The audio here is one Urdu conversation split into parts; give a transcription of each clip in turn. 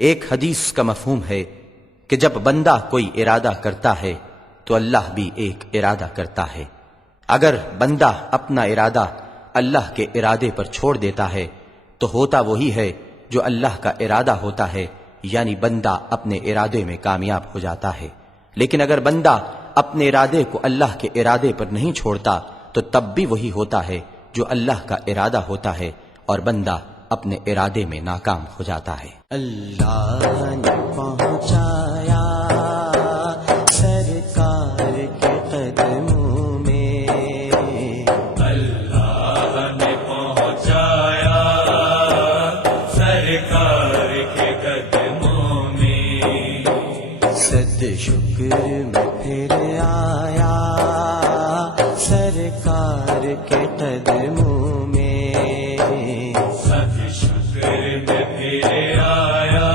ایک حدیث کا مفہوم ہے کہ جب بندہ کوئی ارادہ کرتا ہے تو اللہ بھی ایک ارادہ کرتا ہے۔ اگر بندہ اپنا ارادہ اللہ کے ارادے پر چھوڑ دیتا ہے تو ہوتا وہی ہے جو اللہ کا ارادہ ہوتا ہے، یعنی بندہ اپنے ارادے میں کامیاب ہو جاتا ہے۔ لیکن اگر بندہ اپنے ارادے کو اللہ کے ارادے پر نہیں چھوڑتا تو تب بھی وہی ہوتا ہے جو اللہ کا ارادہ ہوتا ہے، اور بندہ اپنے ارادے میں ناکام ہو جاتا ہے۔ اللہ نے پہنچایا سرکار کے قدموں میں، اللہ نے پہنچایا سرکار کے قدموں میں، صد شکر میں پھر آیا سرکار کے قدموں میں، سب شکر میں پھر آیا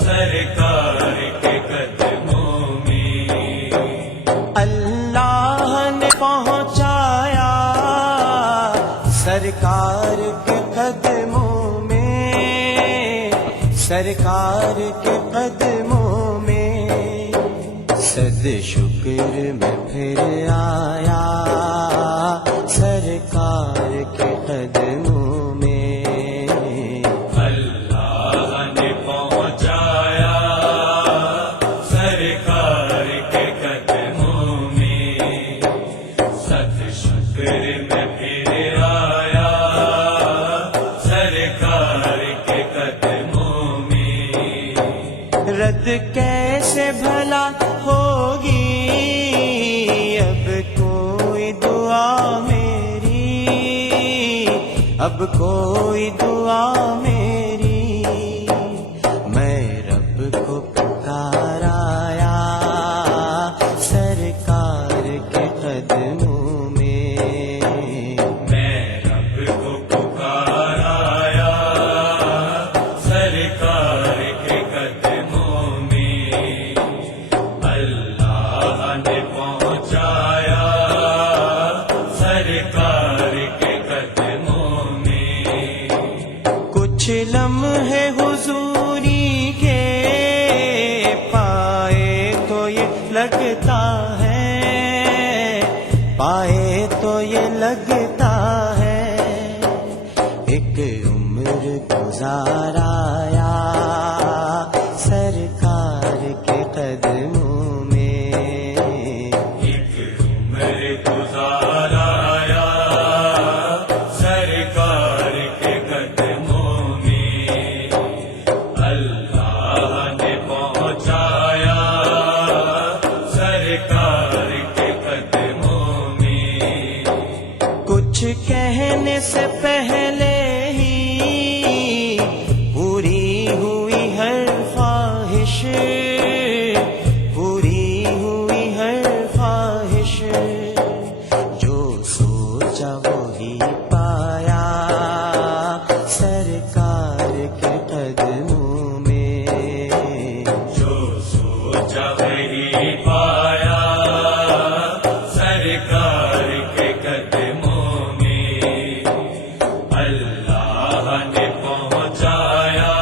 سرکار کے قدموں میں، اللہ نے پہنچایا سرکار کے قدموں میں، سرکار کے قدموں میں، صد شکر میں پھر آیا سرکار کے قدموں میں، اللہ نے پہنچایا سرکار کے قدموں میں، سب شکر میں پھر آیا سرکار کے قدموں میں، رد کیسے بھلا ہوگی اب کوئی دعا میری، اب کوئی دعا میری، میں رب کو پکار آیا سرکار کے قدموں میں، میں رب کو پکار آیا سرکار کے قدموں میں، اللہ نے پہنچایا سرکار کے قدموں میں، کچھ لمحے حضوری کے پائے تو یہ لگتا ہے، پائے تو یہ لگتا ہے ایک عمر گزارایا سرکار کے قدموں میں، ایک عمر گزارایا سرکار کے قدموں میں، اللہ نے پہنچایا سرکار کے قدموں میں، کچھ کہنے سے پہلے ہی پوری ہوئی ہر خواہش، پوری ہوئی ہر خواہش، جو سوچا وہی پایا سرکار کے قدموں میں، جو سوچا وہی پایا سرکار کے قدموں میں، اللہ نے پہنچایا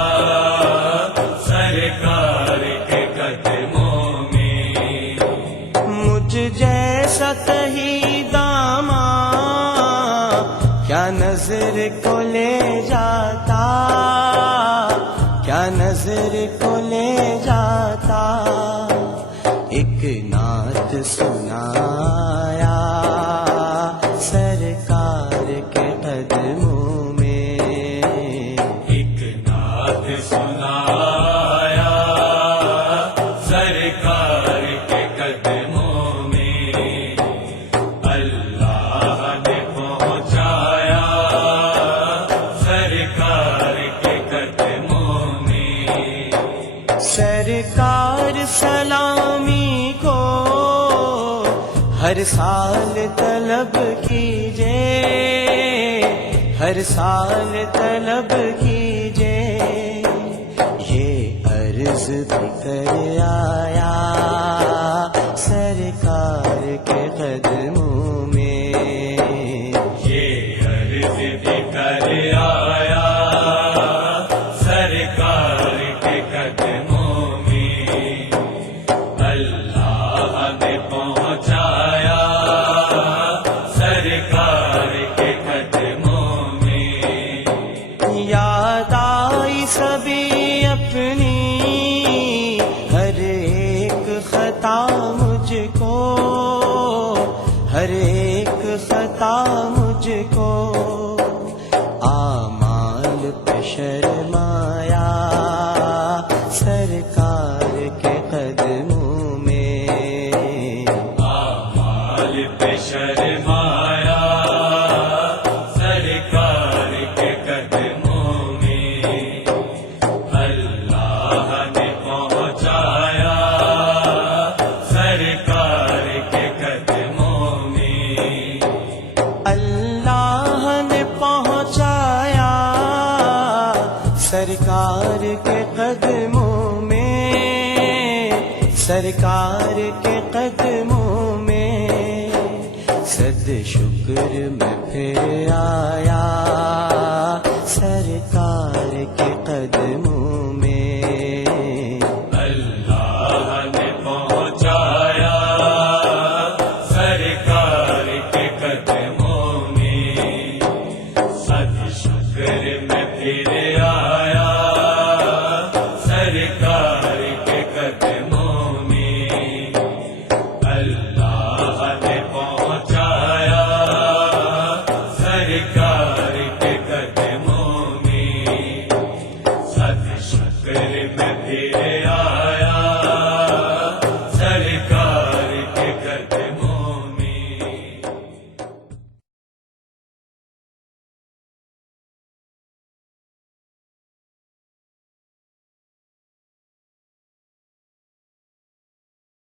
سرکار کے قدموں میں، مجھ جیسا تہی داما کیا نظر کو لے جاتا، کیا نظر کو لے جاتا، ایک نعت سنایا سرکار کے قدموں میں، ایک نعت سنایا سرکار کے قدموں میں، اللہ نے پہنچایا سرکار کے قدموں میں، سرکار سلامی کو ہر سال طلب کیجے، ہر سال طلب کیجے، یہ عرض بھی کر آیا سرکار کے قدموں میں، یہ عرض بھی کر آیا سرکار شرمایا سرکار کے قدموں میں، اعمال پہ شرمایا سرکار کے قدموں میں، اللہ نے پہنچایا سرکار کے قدموں میں، اللہ نے پہنچایا سرکار کے قدموں میں، سرکار کے قدموں میں، صد شکر میں پھر آیا